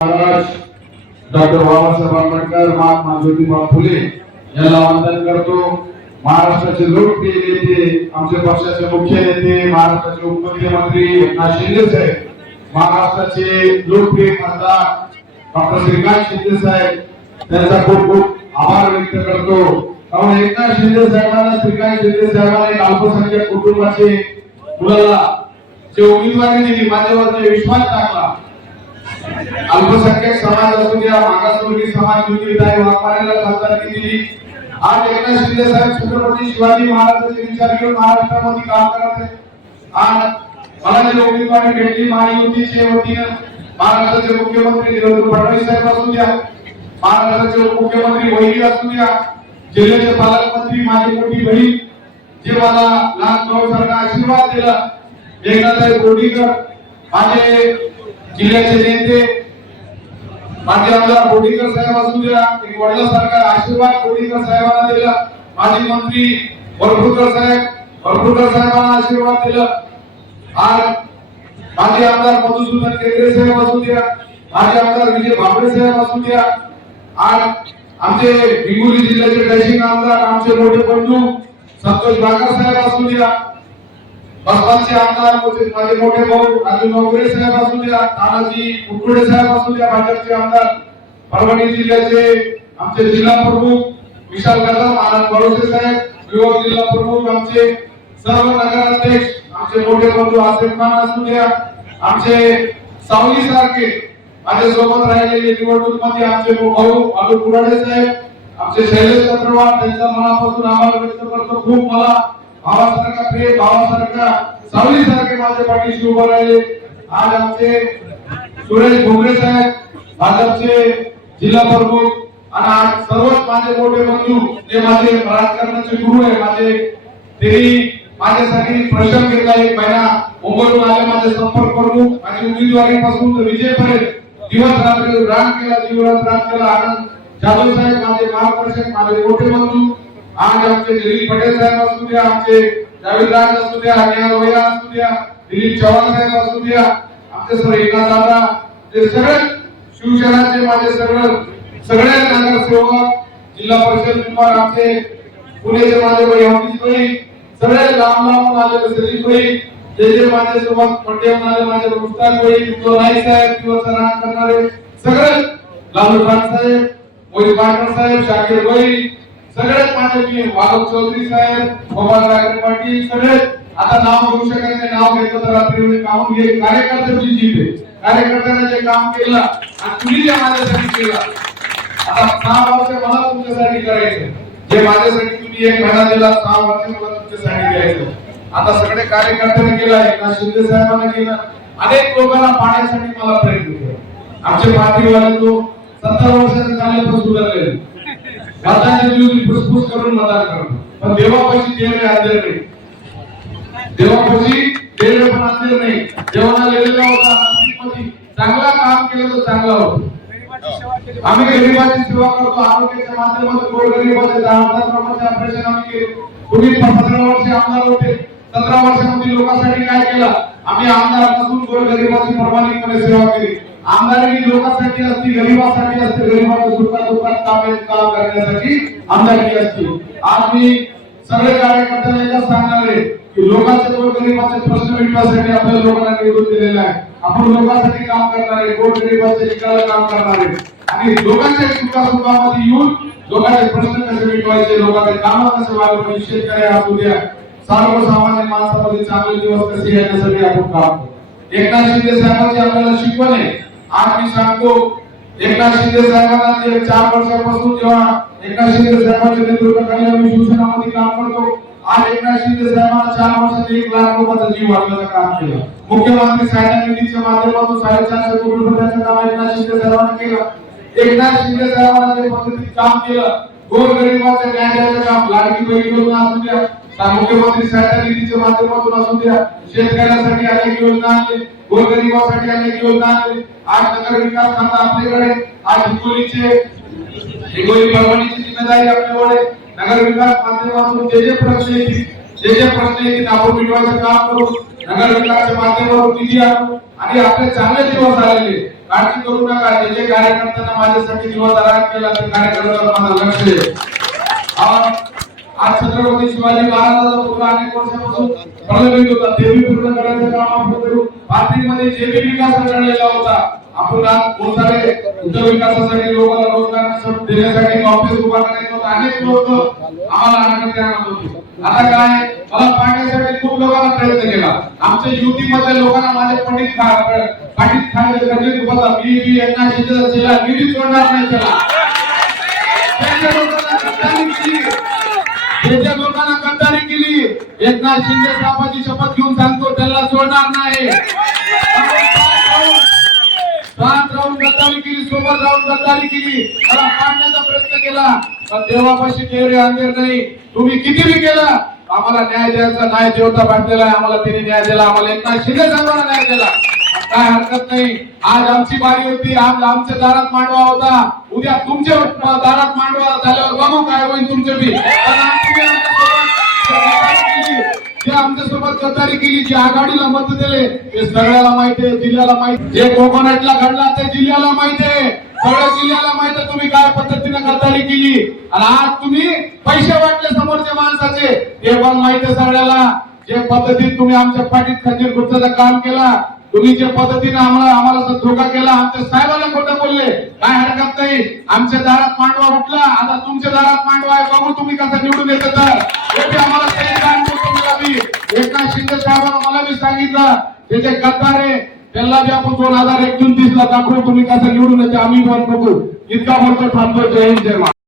Maharaj doctor Babasaheb Ambedkar Mahatma Jyotiba Phule यांना वंदन करतो। महाराष्ट्राचे लोकप्रिय नेते, आमचे पक्षाचे मुख्य नेते, महाराष्ट्राचे उपमुख्यमंत्री एकनाथ शिंदे साहेब, महाराष्ट्राचे लोकप्रिय खासदार डॉक्टर श्रीकांत शिंदे साहेब, त्यांचा खूप खूप आभार व्यक्त करतो। कारण एकनाथ शिंदे साहेबांना, श्रीकांत शिंदे साहेबांनी अल्पसंख्याक कुटुंबाचे मुलाला जे उमेदवारी दिली, माझ्यावर विश्वास टाकला, अल्पसंख्याक समाज असू द्या, मागासवर्गीय समाज युतीदारी वापरायला खासदारकी दिली। आज एकनाथ शिंदे साहेब छत्रपती शिवाजी महाराजांचे विचार घेऊन महाराष्ट्रामध्ये काम करत आहेत। आज मला जी उमेदवारी भेटली महायुतीच्या वतीनं, महाराष्ट्राचे मुख्यमंत्री देवेंद्र फडणवीस साहेब असू द्या, महाराष्ट्राचे उपमुख्यमंत्री वैद्य असू द्या, जिल्ह्याचे पालकमंत्री माझी मोठी बहीण जे मला लहान भाऊसारखा आशीर्वाद दिला, एकनाथ बोर्डीकर माझे जिल्ह्याचे नेते, माझे आमदार बोर्डीकर साहेब असू द्या, एक वडिलांसारखा आशीर्वाद बोर्डीकर साहेबांना दिला, माजी मंत्री वरपुडकर साहेबांना आशीर्वाद दिला। आज माझे आमदार मधुसूदन केंद्रे साहेब असू द्या, माझे आमदार विजय भांबरे साहेब असू द्या, आज आमचे हिंगोली जिल्ह्याचे डॅशिंग आमदार आमचे मोठे बंधू संतोष बागर साहेब असू द्या, बसपाचे आमदार माझे मोठे भाऊ राजू नवगरे साहेब असू द्या, तानाजी कुकडे साहेब असू द्या, भाजपचे आमदार परभणी जिल्ह्याचे आमचे जिल्हा प्रमुख विशाल कदम, आनंद भरोसे साहेब, युवक जिल्हा प्रमुख आमचे सर्व नगराध्यक्ष आमचे मोठे बंधू आसिफ खान असू द्या, आमचे सावली सारखे माझ्या सोबत राहिलेले निवडणूक मध्ये आमचे भाऊ आलू कुराडे साहेब, आमचे शैलेश चक्रवाल, त्यांचा मनापासून आभार व्यक्त करतो। खूप मला भावासारखा प्रेम, भावासारखा सावली सारखे माझ्या पाठीशी उभे राहिले। आज आमचे सुरेश भोगरे साहेब भाजपचे जिल्हा प्रमुख आणि आज सर्वच माझे मोठे बंधू जे माझे राजकारणाचे गुरु आहे, माझे त्यांनी माझ्यासाठी प्रश्न घेतला, एक महिना मुंबईहून आले, माझे संपर्क प्रमुख, माझी उमेदवारीपासून विजयपर्यंत दिवस रात्र रान केला, दिवस रात केला। आनंद जाधव साहेब माझे मार्गदर्शक, माझे मोठे बंधू, आज आमचे दिलीप पटेल साहेब असू द्या, आमचे जावेद राज असू द्या, निहाल वैया असू द्या, दिलीप चव्हाण साहेब असू द्या, आमचे सर एकनाथ दादा, ते सगळे शिवसेनाचे माझे सगळे नगरसेवक, जिल्हा परिषद मेंबर, आमचे पुण्याचे माझे भाई अमरीश भाई, सगळे लांब लांब आलेले सलीम भाई, जे माझे सोबत पट्ट्यावर आले माझे मुस्ताक भाई, नाईक साहेब, दिवसरान करणारे सगळे, लालू खान साहेब, मोहित पाटकर साहेब, शाकीर भाई, सगळेच माझे मी वाघ चौधरी साहेब, गोपाल पाटील, सगळे आता नाव घेऊ शकत नाही, नाव घेतलं तर रात्री काम घे, कार्यकर्त्यांची जीव आहे, कार्यकर्त्यांनी जे काम केलं आणि तुम्ही जे माझ्यासाठी केलं, आता 6 वर्ष मला तुमच्यासाठी करायचं, जे माझ्यासाठी तुम्ही एक महिना दिला, 6 वर्ष मला तुमच्यासाठी द्यायचं। आता सगळे कार्यकर्त्यांनी केलं, एकनाथ शिंदे साहेबांना केलं, अनेक लोकांना पाण्यासाठी मला प्रयत्न केला। आमचे पार्टीवाले तो 70 वर्षाचे झाल्यापासून सुधारलेले, मतदानाच्या दिवशी फुसफुस करून मतदान करणं, पण देवापाशी देणे अंधेर नाही, देवापाशी देणे पण अंधेर नाही। देवाला लिहिलेला होता नसीबमध्ये चांगला काम केलं तर चांगला होतो। आम्ही गरिबांची सेवा करतो, आरोग्याच्या माध्यमातून गोरगरिबाचे 10,000 प्रकारचे ऑपरेशन आम्ही केले। तुम्ही 15 वर्ष आमदार होते, 17 वर्षामध्ये लोकांसाठी काय केलं? आम्ही आमदार नसून गोरगरिबाची प्रामाणिकपणे सेवा केली। आमदारकी लोकांसाठी असते, गरिबांसाठी असते, गरिबांच्या सुखादुःखात काम करण्यासाठी आमदारकी असते। आज मी सगळे कार्यकर्त्यांना एकच सांगणार आहे की लोकांचे गोरगरिबाचे प्रश्न मिटवण्यासाठी आपल्या लोकांना निवडून दिलेला आहे, आपण लोकांसाठी काम करणार आहे, गोरगरिबाचे निकाल काम करणार आहे आणि लोकांच्या सुखादुःखामध्ये येऊन लोकांचे प्रश्न कसे मिटवायचे, लोकांचे काम कसे व्हावे, शेतकरी असू द्या, सर्वसामान्य माणसामध्ये चांगले दिवस कसे येण्यासाठी आपण काम करतो। एकनाथ शिंदे साहेबांची आपल्याला शिकवण आहे। आज मी सांगतो, एकनाथ शिंदे साहेबांना ते 4 वर्षापासून जेव्हा एकनाथ शिंदे साहेबांच्या नेतृत्वाखाली आम्ही शिवसेनामध्ये काम करतो, आज एकनाथ शिंदे साहेबांना 4 वर्षात 1 लाख लोकांचा जीव वाचवण्याचं काम केलं। मुख्यमंत्री सहाय्यता निधीच्या माध्यमातून 450 कोटी रुपयांचं काम एकनाथ शिंदे साहेबांनी केलं। एकनाथ शिंदे साहेबांना जे पद्धतीत काम केलं, गोरगरिबाच्या न्यायाचं काम, लाडकी बहीण योजना असू द्या, मुख्यमंत्री सहाय्यता निधीच्या माध्यमातून असू द्या, शेतकऱ्यांसाठी अनेक योजना आणले, गोरगरिबांसाठी अनेक योजना आणले। आज नगर विकास खाता आपल्याकडे, आज हिंगोली परभणीची जिम्मेदारी आपल्याकडे, नगर विकास माध्यमातून जे प्रश्न येतील आपण मिटवायचं काम करू, नगर विकासाच्या माध्यमातून निधी आणू आणि आपले चांगले दिवस आलेले काळजी करू नका. जे जे कार्यकर्त्यांना माझ्यासाठी दिवसरात केला ते कार्यकर्त्यांना माझं लक्ष आहे. आज छत्रपती शिवाजी महाराजांचा पुतळा अनेक वर्षापासून प्रलंबित होता. ते बी पूर्ण करायचं काम आपण करू. पाथरीमध्ये जे बी विकास घडलेला होता आपण आज खूप सारे विकासासाठी लोकांना रोजगार देण्यासाठी ऑफिस उभा करायचं होतं. अनेक लोक आम्हाला अडचणी आणत होते. आता काय मला पाण्यासाठी खूप लोकांना प्रयत्न केला. आमच्या युतीमधल्या लोकांना माझ्या पाठीत खाली होता. मी यांना शिंदे जिल्हा निधी सोडणार नाही त्याला. त्याच्या लोकांना गद्दारी केली. एकनाथ शिंदे साहेबांची शपथ घेऊन सांगतो त्याला सोडणार नाही. साथ राहून गद्दारी केली, सोबत राहून गद्दारी केली, मला पाडण्याचा प्रयत्न केला. पण देवापाशी केवढे अंधेर नाही. तुम्ही किती बी केलं आम्हाला न्याय द्यायचा नाही. देवता बांधलेला आहे आम्हाला. तिने न्याय दिला. आम्हाला एकनाथ शिंदे साहेबांना न्याय दिला. काय हरकत नाही. आज आमची बारी होती. आज आमच्या दारात मांडवा होता. उद्या तुमच्या दारात मांडवा झाल्यावर बघू काय होईल तुमचे बी. आमच्या सोबत गद्दारी केली, जी आघाडीला मत दिले ते सगळ्याला माहिती आहे. जिल्ह्याला माहिती, जे कोकोनटला घडला ते जिल्ह्याला माहिती आहे. सगळ्या जिल्ह्याला माहिती आहे तुम्ही काय पद्धतीने गद्दारी केली. आणि आज तुम्ही पैसे वाटले समोरच्या माणसाचे ते पण माहिती आहे सगळ्याला. जे पद्धतीत तुम्ही आमच्या पाठीत खंजीर गुच्चाचं काम केला, तुम्ही जे पद्धतीने आम्हाला धोका केला, आमच्या साहेबांना खोटं बोलले, काय हरकत नाही. आमच्या दारात मांडवा उठला, आता तुमच्या दारात मांडवा आहे. बघू तुम्ही कसं निवडून येतं. तर आम्हाला एकनाथ शिंदे साहेबांना मला बी सांगितलं ते जे गद्दार आहे त्यांना बी आपण 2029 ला दाखवू तुम्ही कसं निवडून येते. आम्ही पण बघू. इतका बोलतो थांबतो. जय हिंद जय महाराष्ट्र.